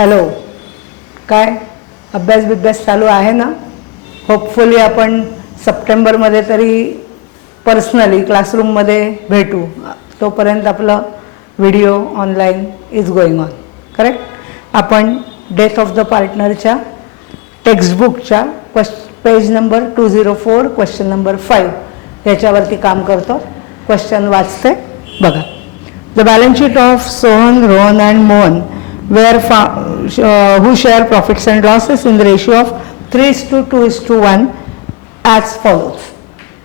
Hello, काय अभ्यास चालू आहे ना? होपफुली आपण सप्टेंबरमध्ये तरी पर्सनली क्लासरूममध्ये भेटू. तोपर्यंत आपलं video online is going on. Correct. आपण डेथ ऑफ द पार्टनरच्या टेक्स्टबुकच्या पेज नंबर 204 क्वेश्चन नंबर 5 याच्यावरती काम करतो. क्वेश्चन वाचते बघा. The balance sheet of Sohan, Rohan and Mohan who share profits and losses in the ratio of 3:2:1 as follows.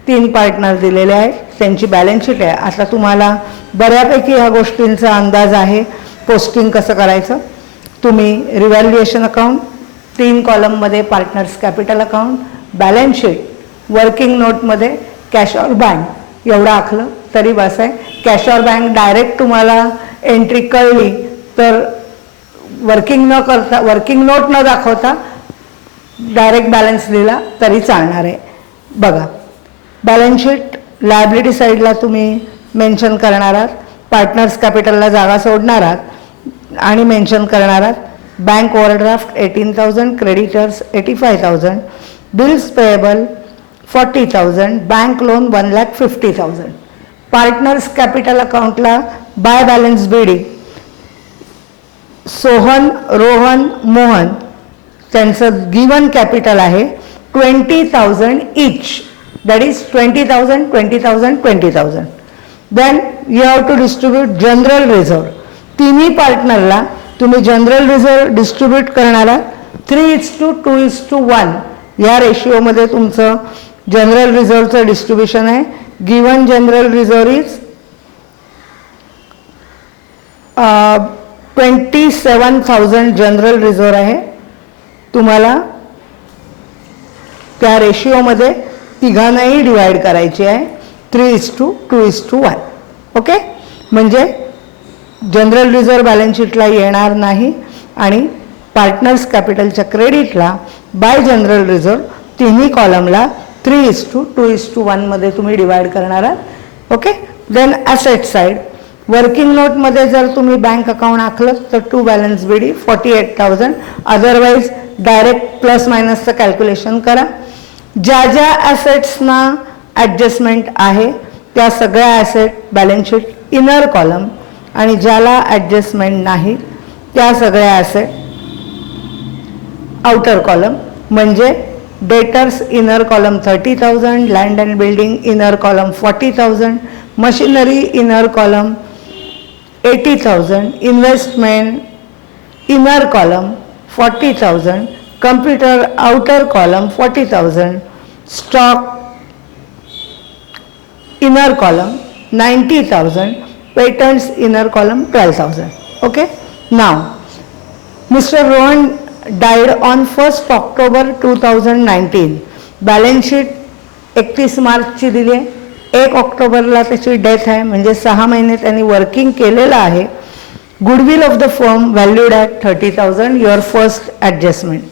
3 partner दिलेले आहेत, त्यांची बॅलन्स शीट आहे. आता तुम्हाला बऱ्यापैकी ह्या गोष्टींचा अंदाज आहे. पोस्टिंग कसं करायचं, तुम्ही रिव्हॅल्युएशन अकाउंट 3 कॉलममध्ये partners capital account, balance sheet, working नोटमध्ये कॅश ऑर बँक एवढं आखलं तरी बस आहे. कॅश ऑर बँक डायरेक्ट तुम्हाला एंट्री कळली तर वर्किंग नोट न दाखवता डायरेक्ट बॅलन्स दिला तरी चालणार आहे. बघा, बॅलन्स शीट लायबिलिटी साईडला तुम्ही मेन्शन करणार आहात, पार्टनर्स कॅपिटलला जागा सोडणार आहात आणि मेन्शन करणार आहात bank overdraft 18,000, creditors 85,000, bills payable 40,000, bank loan 1,50,000. Partners capital अकाउंटला by balance BD Sohan, Rohan, Mohan त्यांचं गिवन कॅपिटल आहे 20,000 each. That is 20,000, 20,000, 20,000. Then you have to distribute general reserve. तिन्ही पार्टनरला तुम्ही जनरल रिझर्व डिस्ट्रीब्यूट करणारा 3:2:1 या रेशिओमध्ये तुमचं जनरल रिझर्वचं डिस्ट्रीब्युशन आहे. Given general reserve is 27,000 general reserve आहे. तुम्हाला त्या रेशिओमध्ये तिघांनाही डिवाइड करायची आहे 3:2:1. ओके, म्हणजे जनरल रिझर्व बॅलन्स शीटला येणार नाही आणि पार्टनर्स कॅपिटलच्या क्रेडिटला बाय जनरल रिझर्व तिन्ही कॉलमला 3:2:1 मध्ये तुम्ही डिवाइड करणार आहात. Okay. Then asset side, working नोटमध्ये जर तुम्ही बँक अकाउंट आखलं तर to balance BD 48,000. Otherwise direct plus मायनसचं कॅल्क्युलेशन करा. ज्या ज्या ॲसेट्सना ॲडजस्टमेंट आहे त्या सगळ्या asset balance sheet inner column आणि ज्याला ॲडजस्टमेंट नाही त्या सगळ्या ॲसेट आउटर कॉलम. म्हणजे debtors inner column 30,000, land and building inner column 40,000, machinery inner column 80,000, investment inner column 40,000, computer outer column 40,000, stock inner column 90,000, patents inner column 12,000. Okay. Now mister Rohan died on 1st October 2019. Balance sheet 31 मार्चची दिली आहे. 1 ऑक्टोबरला त्याची death आहे, म्हणजे 6 महिने त्यांनी working केलेलं आहे. Goodwill of the firm valued at 30,000, your first adjustment.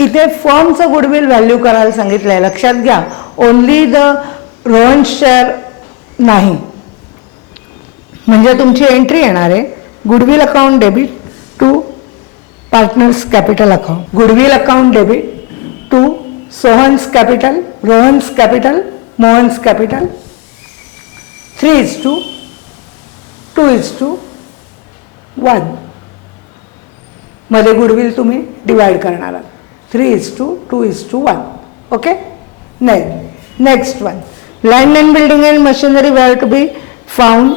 इथे फर्मचं गुडविल व्हॅल्यू करायला सांगितलं आहे. लक्षात घ्या, ओनली द रोहन शेअर नाही. म्हणजे तुमची एंट्री येणार आहे goodwill account debit to partners capital account, goodwill account debit to Sohan's capital, Rohan's capital, Mohan's capital 3:2:1 मध्ये गुडविल तुम्ही डिवाइड करणार आहात 3:2:1. Okay. Next one, land and building and machinery were to be found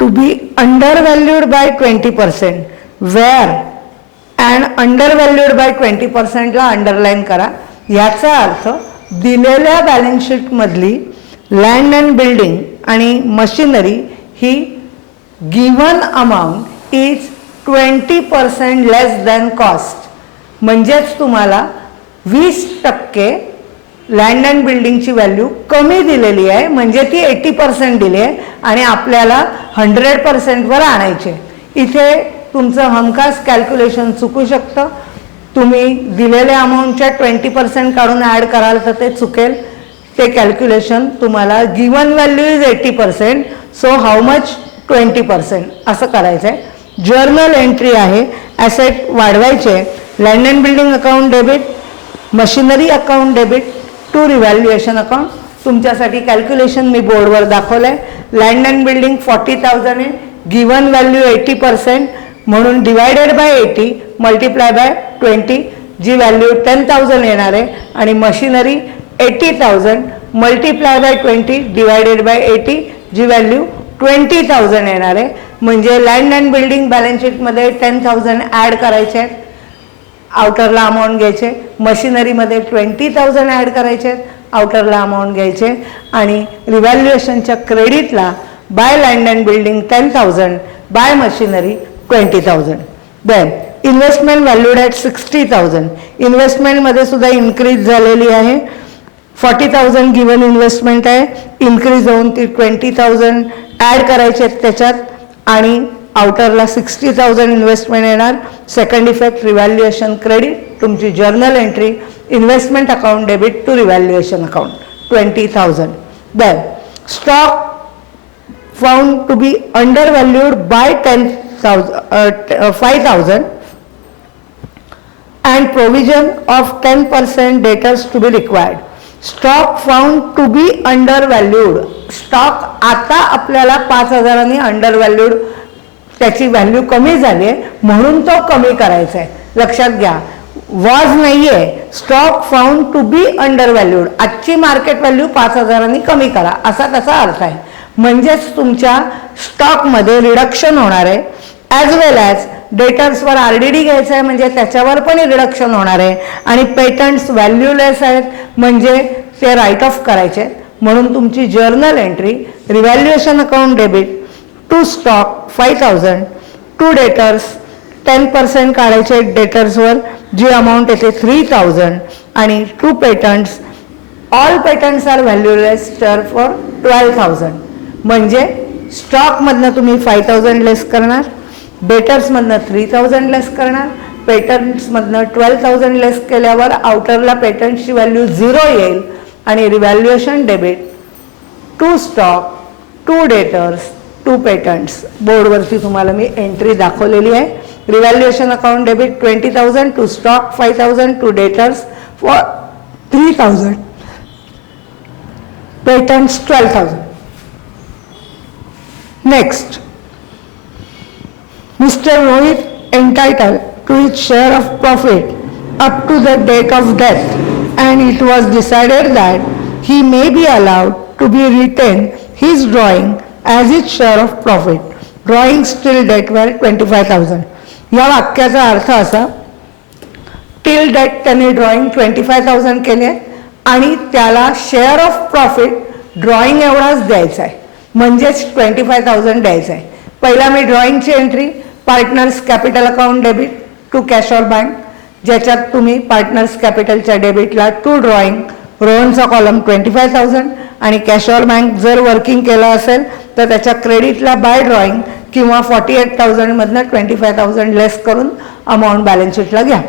to be undervalued by 20%. where and undervalued by 20% ला underline करा. याचा अर्थ दिलेल्या balance sheet मधली लँड अँड बिल्डिंग आणि machinery he given amount is 20% less than cost. म्हणजेच तुम्हाला 20% land and बिल्डिंगची value कमी दिलेली आहे, म्हणजे ती 80% दिली आहे आणि आपल्याला 100% आणायचे. इथे तुमचं हमखास कॅल्क्युलेशन चुकू शकतं. तुम्ही दिलेल्या अमाऊंटच्या 20% काढून ॲड कराल तर ते चुकेल. ते कॅल्क्युलेशन तुम्हाला given value is 80%, so how much 20% असं करायचं आहे. जर्नल एंट्री आहे, ॲसेट वाढवायचे. Land and building account debit, machinery account debit to revaluation account. तुमच्यासाठी कॅल्क्युलेशन मी बोर्डवर दाखवलं आहे. लँड अँड बिल्डिंग 40,000 आहे, गिवन व्हॅल्यू 80% म्हणून डिवायडेड बाय 80 मल्टिप्लाय बाय 20 जी व्हॅल्यू 10,000 येणार आहे. आणि machinery 80,000 multiply by 20 divided by 80 जी व्हॅल्यू 20,000 येणार आहे. म्हणजे लँड अँड बिल्डिंग बॅलन्स शीटमध्ये 10,000 ॲड करायचे आहेत, आउटरला अमाऊंट घ्यायचे. मशिनरीमध्ये 20,000 ॲड करायचे आहेत, आउटरला अमाऊंट घ्यायचे. आणि रिव्हॅल्युएशनच्या क्रेडिटला by land and building 10,000 by machinery 20,000. Then investment valued at 60,000. इन्व्हेस्टमेंटमध्ये सुद्धा इन्क्रीज झालेली आहे. 40,000 गिवन इन्व्हेस्टमेंट आहे, इन्क्रीज होऊन ती 20,000 ॲड करायचे आहेत त्याच्यात. आणि आउटरला 60,000 इन्व्हेस्टमेंट येणार. सेकंड इफेक्ट रिव्हॅल्युएशन क्रेडिट, तुमची journal entry investment account debit to revaluation account 20,000. Then stock found to be undervalued by 5,000 and provision of 10% debtors to be required. Stock found to be undervalued. Stock आता आपल्याला 5,000 अंडरव्हॅल्यूड, त्याची value कमी झाली आहे म्हणून तो कमी करायचा आहे. लक्षात घ्या, वॉज नाही आहे. स्टॉक फाउंड टू बी अंडरव्हॅल्यूड, आजची मार्केट व्हॅल्यू 5,000 कमी करा असा त्याचा अर्थ आहे. म्हणजेच तुमच्या स्टॉकमध्ये रिडक्शन होणार आहे. ॲज वेल ॲज डेटर्सवर RDD घ्यायचं आहे म्हणजे त्याच्यावर पण रिडक्शन होणार आहे. आणि पेटंट्स व्हॅल्यूलेस आहेत म्हणजे ते राईट ऑफ करायचे आहेत. म्हणून तुमची journal entry revaluation account debit to stock 5,000, to debtors 10% काढायचे डेटर्सवर जी अमाऊंट येते 3,000. आणि to patents, all patents are valueless for 12,000. म्हणजे स्टॉकमधनं तुम्ही 5,000 लेस करणार, डेटर्समधनं 3,000 लेस करणार, पेटंट्समधनं 12,000 लेस केल्यावर आउटरला पेटंट्सची व्हॅल्यू 0 येईल. आणि revaluation debit to stock, to debtors, to patents. बोर्डवरती तुम्हाला मी एंट्री दाखवलेली आहे. Revaluation account debit 20,000, to stock 5,000, to debtors for 3,000, patents 12,000. Next, Mr. Rohit entitled to his share of profit up to the date of death, and it was decided that he may be allowed to be retain his drawing as his share of profit. Drawings till date were 25,000. या वाक्याचा अर्थ असा, till date त्याने drawing 25,000 केले आणि त्याला share of profit drawing एवढाच द्यायचा आहे, म्हणजेच 25,000 द्यायचं आहे. पहिला मी ड्रॉइंगची entry partners capital account debit to cash or bank, ज्याच्यात तुम्ही पार्टनर्स कॅपिटलच्या डेबिटला टू ड्रॉइंग, रोहनचा कॉलम 25,000 आणि कॅश ऑर बँक जर वर्किंग केलं असेल तर त्याच्या क्रेडिटला बाय ड्रॉइंग किंवा 48,000 मधनं 25,000 लेस करून अमाऊंट बॅलन्स शीटला घ्या.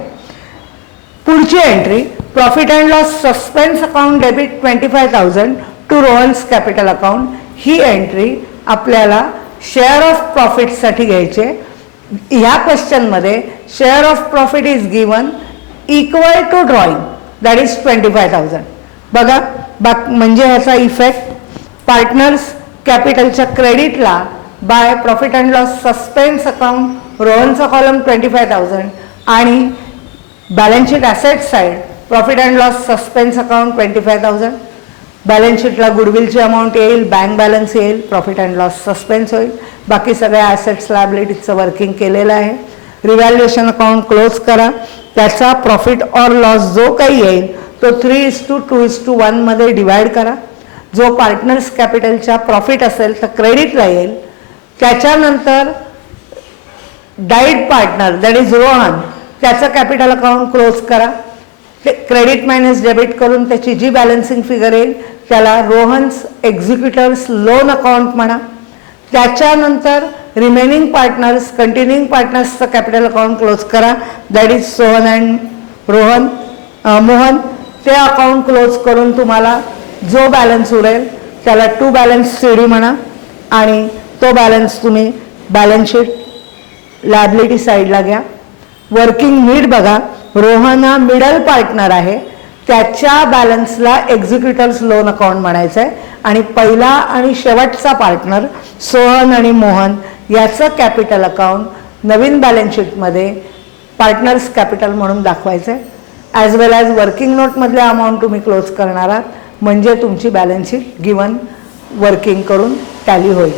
पुढची entry profit and loss suspense account debit 25,000 to Rohan's capital account. ही एंट्री आपल्याला शेअर ऑफ प्रॉफिटसाठी घ्यायचे. ह्या क्वेश्चनमध्ये share of profit is given equal to drawing, that is 25,000. बघा म्हणजे ह्याचा इफेक्ट पार्टनर्स कॅपिटलच्या क्रेडिटला by profit and loss suspense account, रोहनचा कॉलम 25,000 आणि balance sheet asset side profit and loss suspense account 25,000. Balance शीटला गुडविलची अमाऊंट येईल, बँक बॅलन्स येईल, प्रॉफिट अँड लॉस सस्पेन्स होईल. बाकी सगळ्या ॲसेट्स लायबिलिटीजचं वर्किंग केलेलं आहे. रिव्हॅल्युएशन अकाउंट क्लोज करा. त्याचा प्रॉफिट ऑर लॉस जो काही येईल तो 3:2:1 मध्ये डिवाइड करा. जो पार्टनर्स कॅपिटलच्या प्रॉफिट असेल तर क्रेडिटला येईल. त्याच्यानंतर died partner that is Rohan, त्याचं कॅपिटल अकाउंट क्लोज करा. क्रेडिट मायनस डेबिट करून त्याची जी बॅलन्सिंग फिगर येईल त्याला रोहन्स एक्झिक्युटर्स लोन अकाउंट म्हणा. त्याच्यानंतर रिमेनिंग पार्टनर्स, कंटिन्युइंग पार्टनर्सचं कॅपिटल अकाउंट क्लोज करा, that is Sohan and Mohan. ते अकाउंट क्लोज करून तुम्हाला जो बॅलन्स उरेल त्याला टू बॅलन्स CD म्हणा. आणि तो बॅलन्स तुम्ही बॅलन्स शीट लायबिलिटी साईडला घ्या. वर्किंग नीड बघा, रोहन हा मिडल पार्टनर आहे, त्याच्या बॅलन्सला एक्झिक्युटर्स लोन अकाउंट म्हणायचं आहे आणि पहिला आणि शेवटचा पार्टनर सोहन आणि मोहन याचं कॅपिटल अकाउंट नवीन बॅलन्स शीटमध्ये पार्टनर्स कॅपिटल म्हणून दाखवायचं आहे. ॲज वेल ॲज वर्किंग नोटमधल्या अमाऊंट तुम्ही क्लोज करणार आहात, म्हणजे तुमची बॅलन्स शीट गिवन वर्किंग करून टॅली होईल.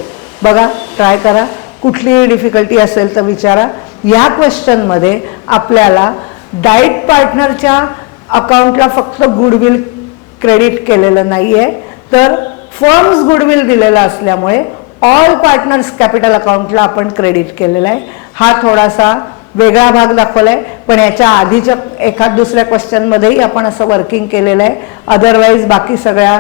बघा, ट्राय करा. कुठलीही डिफिकल्टी असेल तर विचारा. या क्वेश्चनमध्ये आपल्याला डाएट पार्टनरच्या अकाउंटला फक्त गुडविल क्रेडिट केलेलं नाही आहे, तर फर्म्स गुडविल दिलेला असल्यामुळे ऑल पार्टनर्स कॅपिटल अकाउंटला आपण क्रेडिट केलेला आहे. हा थोडासा वेगळा भाग दाखवला आहे, पण याच्या आधीच्या एखाद दुसऱ्या क्वेश्चनमध्येही आपण असं वर्किंग केलेलं आहे. अदरवाईज बाकी सगळ्या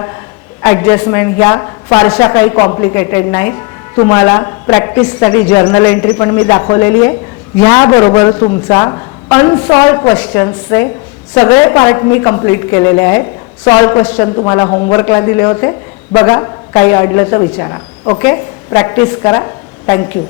ॲडजस्टमेंट ह्या फारशा काही कॉम्प्लिकेटेड नाहीत. तुम्हाला प्रॅक्टिससाठी जर्नल एंट्री पण मी दाखवलेली आहे. ह्याबरोबर तुमचा अनसॉल्व क्वेश्चन्सचे सगळे पार्ट मी कंप्लीट केलेले आहेत. सॉल्व क्वेश्चन तुम्हाला होमवर्कला दिले होते. बघा, काही अडलं तर विचारा. ओके, प्रॅक्टिस करा. थँक्यू.